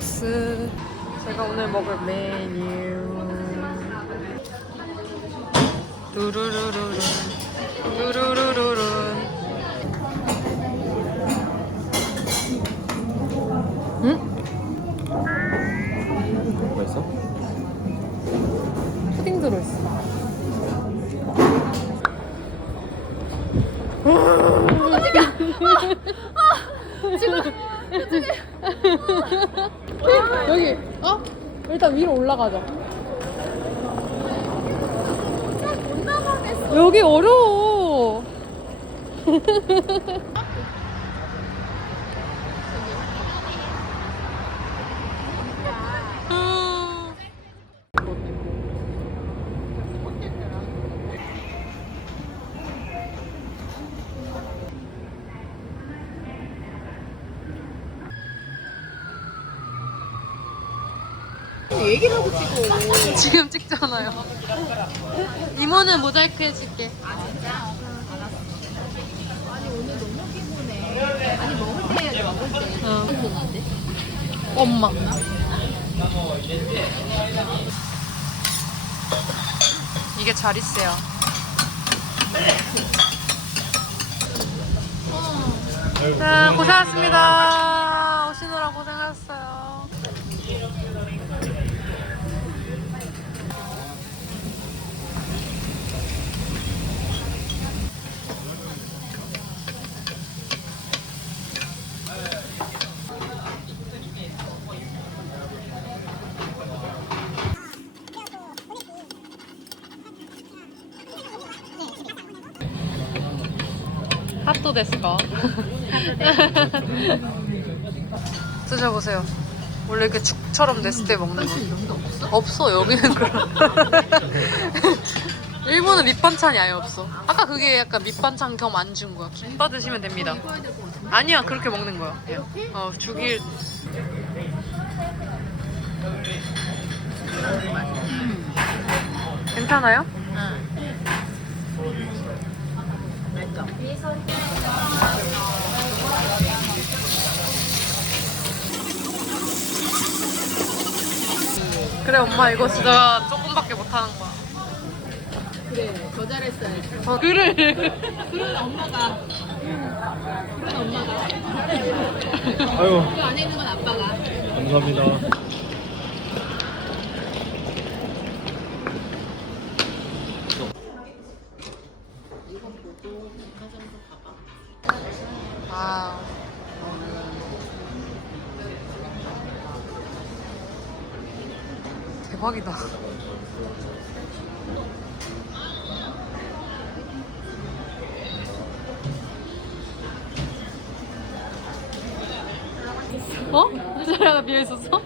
스타벅스. 제가 오늘 먹을 메뉴. 두루루루룬. 두루 위로 올라가자. 여기 어려워. 지금 찍잖아요. 이모는 모자이크 해줄게. 아니 먹을 때 먹을 때. 어. 엄마. 이게 잘 있어요. 네, 고생하셨습니다. 오시느라 고생하셨어요. 데스까? 드셔보세요. 원래 이렇게 죽처럼 됐을 때 먹는 거. 없어 여기는 그런. 일본은 밑반찬이 아예 없어. 아까 그게 약간 밑반찬 겸안준 거야. 김밥 드시면 됩니다. 아니야 그렇게 먹는 거야. 어 죽일. 괜찮아요? 그래 엄마 이거 진짜 조금밖에 못하는 거야. 그래 더 잘했어야지. 저 글을 그런 엄마가 그런 엄마가 아유 그 안에 있는 건 아빠가. 감사합니다. 대박이다. 어? 자리가 비어 있었어?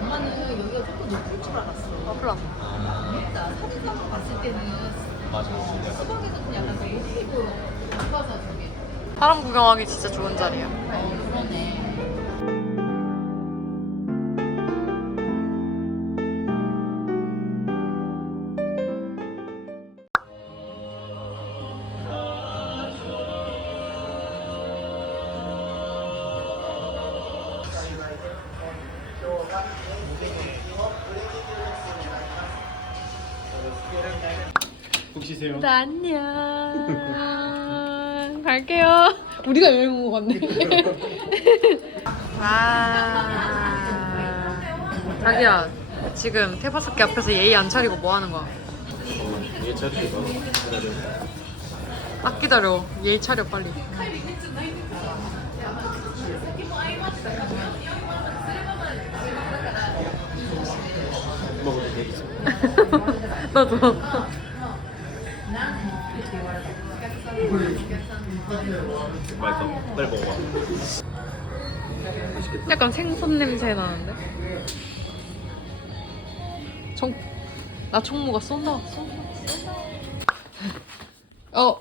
엄마는 여기가 조금 높을 줄 알았어. 아, 그럼. 나 사진상 봤을 때는 맞아. 수박에서 좀 약간 베이고 바빠서 저게. 사람 구경하기 진짜 좋은 자리야. 어 그러네. 갈게요. 우리가 여행 온거 같네. 아. 자기야, 지금 태바스키 앞에서 예의 안 차리고 뭐 하는 거야? 이게 차리가 딱 기다려. 예의 차려, 빨리. 먹어도. 나도. 맛있어. 빨리 먹어봐. 약간 생선 냄새 나는데? 청, 나 총무가 쏜다, 쏜다, 쏜다. 어,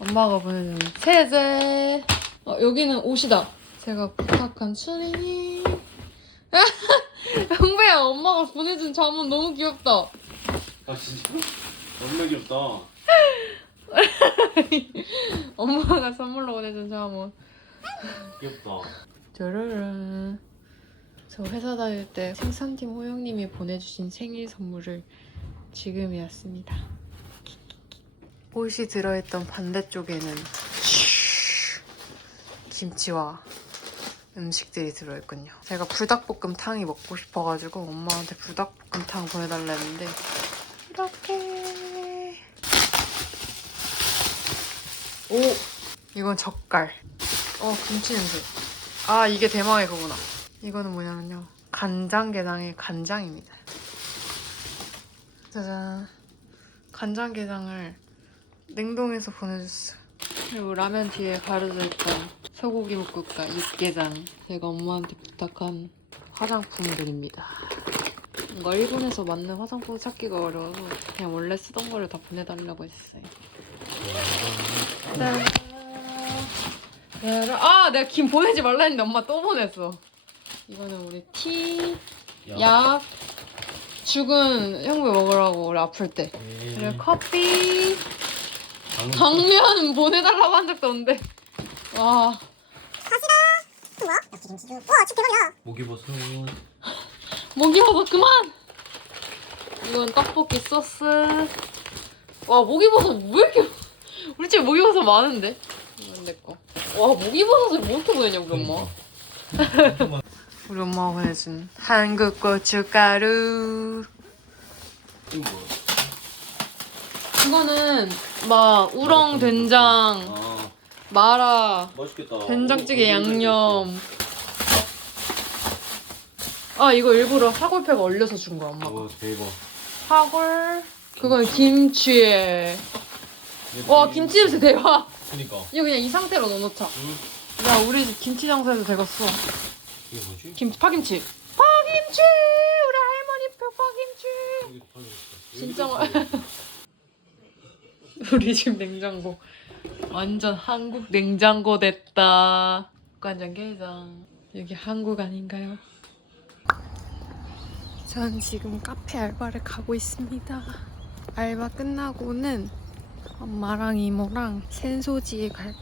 엄마가 보내준 세제. 어, 여기는 옷이다. 제가 부탁한 추리. 형배야, 엄마가 보내준 잠옷 너무 귀엽다. 아 진짜? 너무 귀엽다. 엄마가 선물로 보내준 잠옷. 귀엽다. 짜라란. 저 회사 다닐 때 생산팀 호영님이 보내주신 생일 선물을 지금이었습니다. 옷이 들어있던 반대쪽에는 김치와 음식들이 들어있군요. 제가 불닭볶음탕이 먹고 싶어가지고 엄마한테 불닭볶음탕 보내달라 했는데 이렇게 오 이건 젓갈. 어 김치 냄새. 아 이게 대망의 거구나 이거는 뭐냐면요. 간장게장의 간장입니다. 짜잔. 간장게장을 냉동해서 보내줬어요 그리고 라면 뒤에 가려져 있던 소고기 묵국과 육개장. 제가 엄마한테 부탁한 화장품들입니다. 뭔가 일본에서 맞는 화장품 찾기가 어려워서 그냥 원래 쓰던 거를 다 보내달라고 했어요 짠. 아 내가 김 보내지 말라 했는데 엄마 또 보냈어. 이거는 우리 티, 약, 죽은 형부 먹으라고 우리 아플 때. 그리고 커피. 당면 보내달라고 한 적도 없는데. 와. 목이버섯 목이버섯 그만! 이건 떡볶이 소스. 와 목이버섯 왜 이렇게 우리 집에 목이버섯 많은데? 이건 내 거 와 목이버섯을 뭐 어떻게 보내냐 우리 엄마? 우리 엄마가 보내준 한국 고춧가루. 이거 뭐야? 이거는 막 우렁 된장 아. 마라 맛있겠다. 된장찌개 양념. 아 이거 일부러 사골팩 얼려서 준 거야 엄마가. 와 대박. 사골 그건 김치에 와 김치 냄새 대박. 그니까. 이거 그냥 이 상태로 넣어놓자. 응? 야 우리 집 김치 장사에서 되겠어. 이게 뭐지? 김치 파김치. 파김치! 우리 할머니 표 파김치. 진짜 맛 우리 집 냉장고. 완전 한국 냉장고 됐다. 국간장게장. 여기 한국 아닌가요? 전 지금 카페 알바를 가고 있습니다. 알바 끝나고는 엄마랑 이모랑 센소지에 갈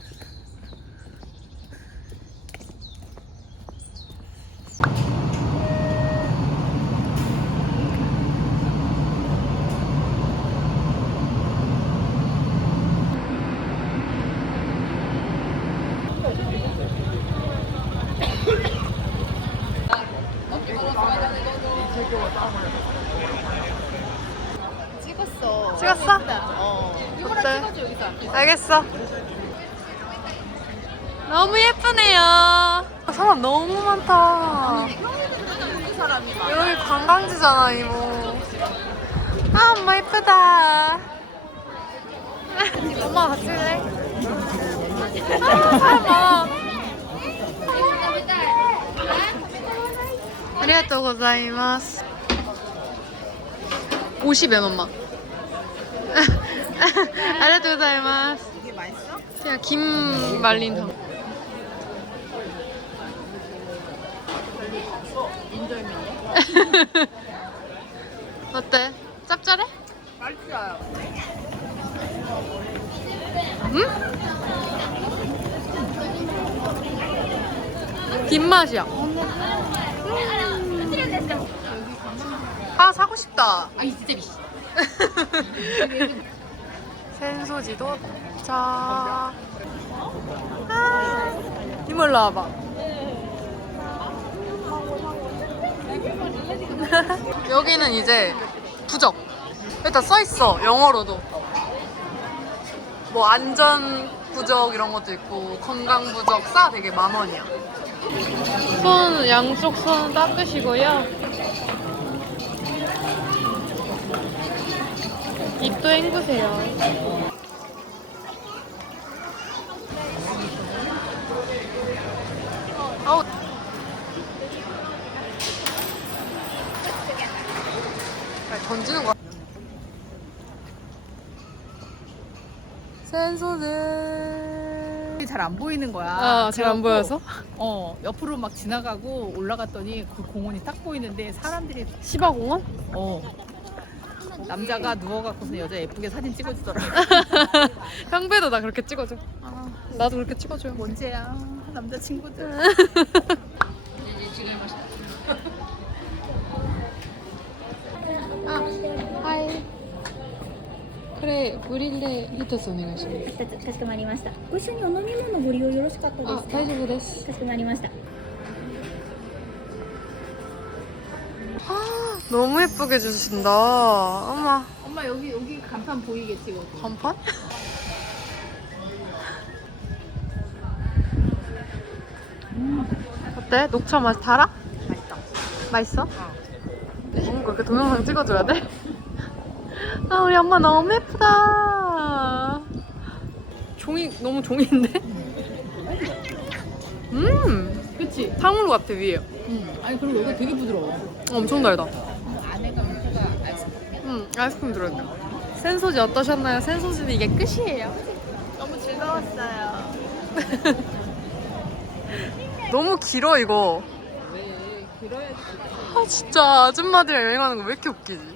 찍었어. 찍었어? 어. 이거랑 어때? 찍어줘 여기서 앞에. 알겠어. 너무 예쁘네요. 사람 너무 많다. 여기 관광지잖아, 이모. 아, 엄마 예쁘다. 엄마 같이 해. 아, 사람 많아. 고자이마스. 50엔 엄마. 아리가또 고자이마스. 이게 맛있어? 그냥 김 말린 당. 인절미네. 어때? 짭짤해? 맛있어요. 응? 김맛이야. 아 사고 싶다. 아 진짜 미 씨. 센소지도 자. 아, 이몰로 와봐. 여기는 이제 부적. 일단 써 있어 영어로도. 뭐 안전 부적 이런 것도 있고 건강 부적 싸 되게 만 원이야. 손 양쪽 손 닦으시고요. 입도 헹구세요. 아우. 아, 던지는 거야. 센서들. 잘안 보이는 거야. 아, 잘 안 보여서? 어, 옆으로 막 지나가고 올라갔더니 그 공원이 딱 보이는데 사람들이 시바공원? 어. 남자가 누워갖고서 여자 예쁘게 사진 찍어주더라. 형배도 나 그렇게 찍어줘. 나도 그렇게 찍어줘요. 뭔지야. 남자친구들. 아, 하이. 그래, 브릴레 히토스お願いします。二つかしこまりましたご一緒にお飲み物ご利用よろしかったですあか、大丈夫です。かしこまりました 너무 예쁘게 주신다. 어머, 엄마 여기 여기 간판 보이겠지 이거. 간판? 어때? 녹차 맛 달아? 맛있다. 맛있어? 뭔가 그 동영상 찍어줘야 돼? 아 우리 엄마 너무 예쁘다. 종이 너무 종인데? 음, 그치? 탕후루 같아 위에. 응. 아니 그리고 여기 되게 부드러워. 엄청 달다. 아이스크림 들어있네. 센소지 어떠셨나요? 센소지는 이게 끝이에요. 너무 즐거웠어요. 너무 길어 이거. 아 진짜 아줌마들이랑 여행하는 거 왜 이렇게 웃기지?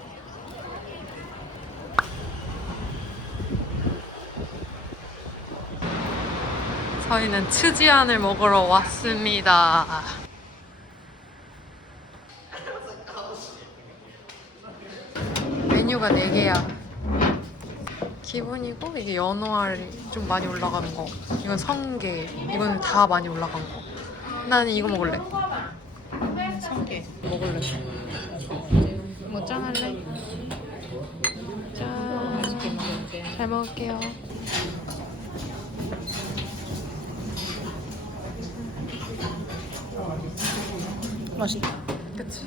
저희는 츠지안을 먹으러 왔습니다. 메뉴가 4개야. 기본이고 이게 연어알이 좀 많이 올라가는 거. 이건 성게. 이건 다 많이 올라간 거. 나는 이거 먹을래. 성게. 먹을래. 뭐짠 할래? 짠. 맛있게 먹을게. 잘 먹을게요. 맛있다. 그치.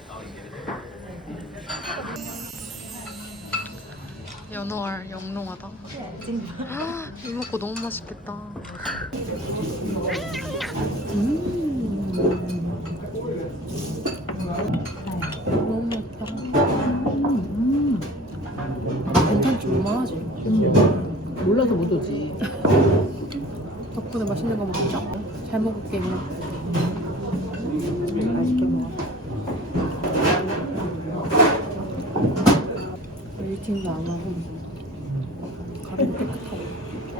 연어알 영롱하다. 헉, 이 먹고 너무 맛있겠다. 너무 맛있다. 음. 괜찮지, 얼마나지? 몰라서 못 오지. 덕분에 맛있는 거 먹자. 잘 먹을게. 맛있게 먹어. 웨이팅도 안 하고 가게도 깨끗하고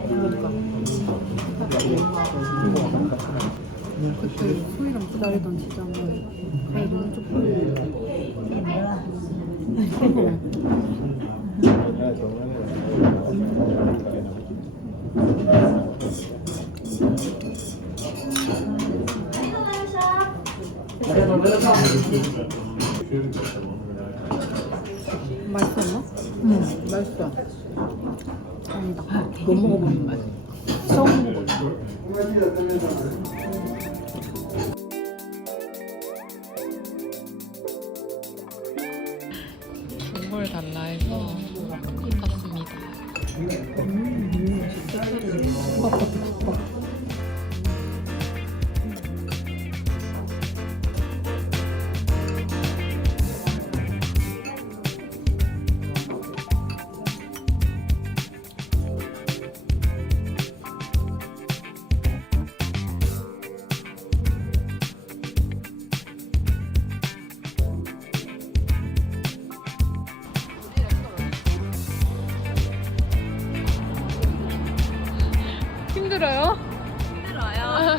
그러니까 그때 소희랑 기다리던 시장은 가게 너무 좁고 맛있었나? 응. 맛있어. 다행이다. 못 먹어보는 맛처 힘들어요.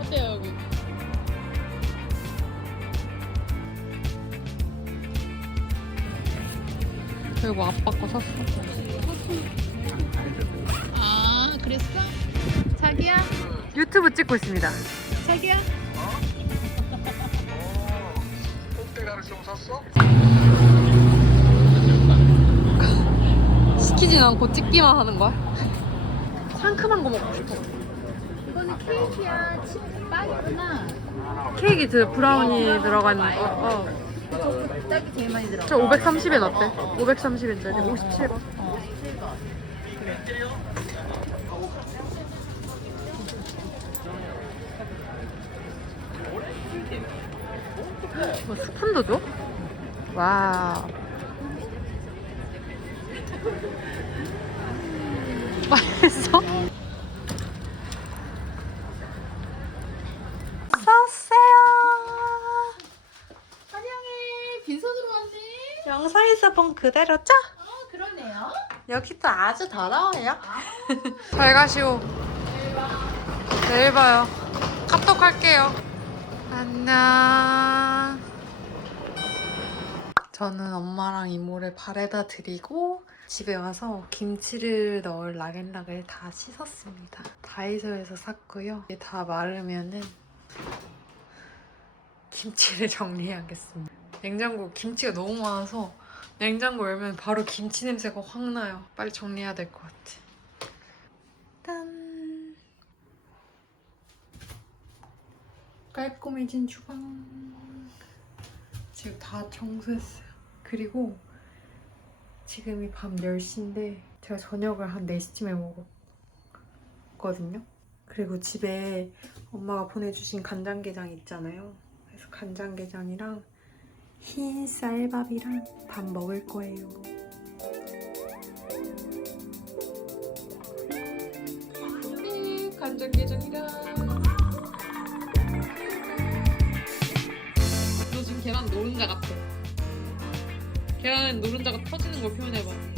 어때요 여기? 그리고 아빠 거 샀어. 아 그랬어? 자기야? 유튜브 찍고 있습니다. 자기야? 시키진 않고 찍기만 하는 거야? 상큼한 거 먹고 싶어. 케이크야 빵이구나 케이크 드 브라우니 들어간 거. 어. 어. 저 530엔 어때? 530엔짜리 57원. 어. 뭐 스푼도 줘? 와. 맛있어? 영상에서 본 그대로죠? 어, 그러네요. 여기도 아주 더러워요. 잘 가시오. 내일 봐요. 카톡 할게요. 안녕. 저는 엄마랑 이모를 발에다 드리고 집에 와서 김치를 넣을 락앤락을 다 씻었습니다. 다이소에서 샀고요. 이게 다 마르면은 김치를 정리해야겠습니다. 냉장고 김치가 너무 많아서 냉장고 열면 바로 김치 냄새가 확 나요. 빨리 정리해야 될 것 같아. 짠. 깔끔해진 주방. 지금 다 청소했어요. 그리고 지금이 밤 10시인데 제가 저녁을 한 4시쯤에 먹었거든요. 그리고 집에 엄마가 보내주신 간장게장 있잖아요. 그래서 간장게장이랑 흰 쌀밥이랑 밥 먹을 거예요. 네, 간장 게장이랑 너 지금 계란 노른자 같아. 계란 노른자가 터지는 걸 표현해봐.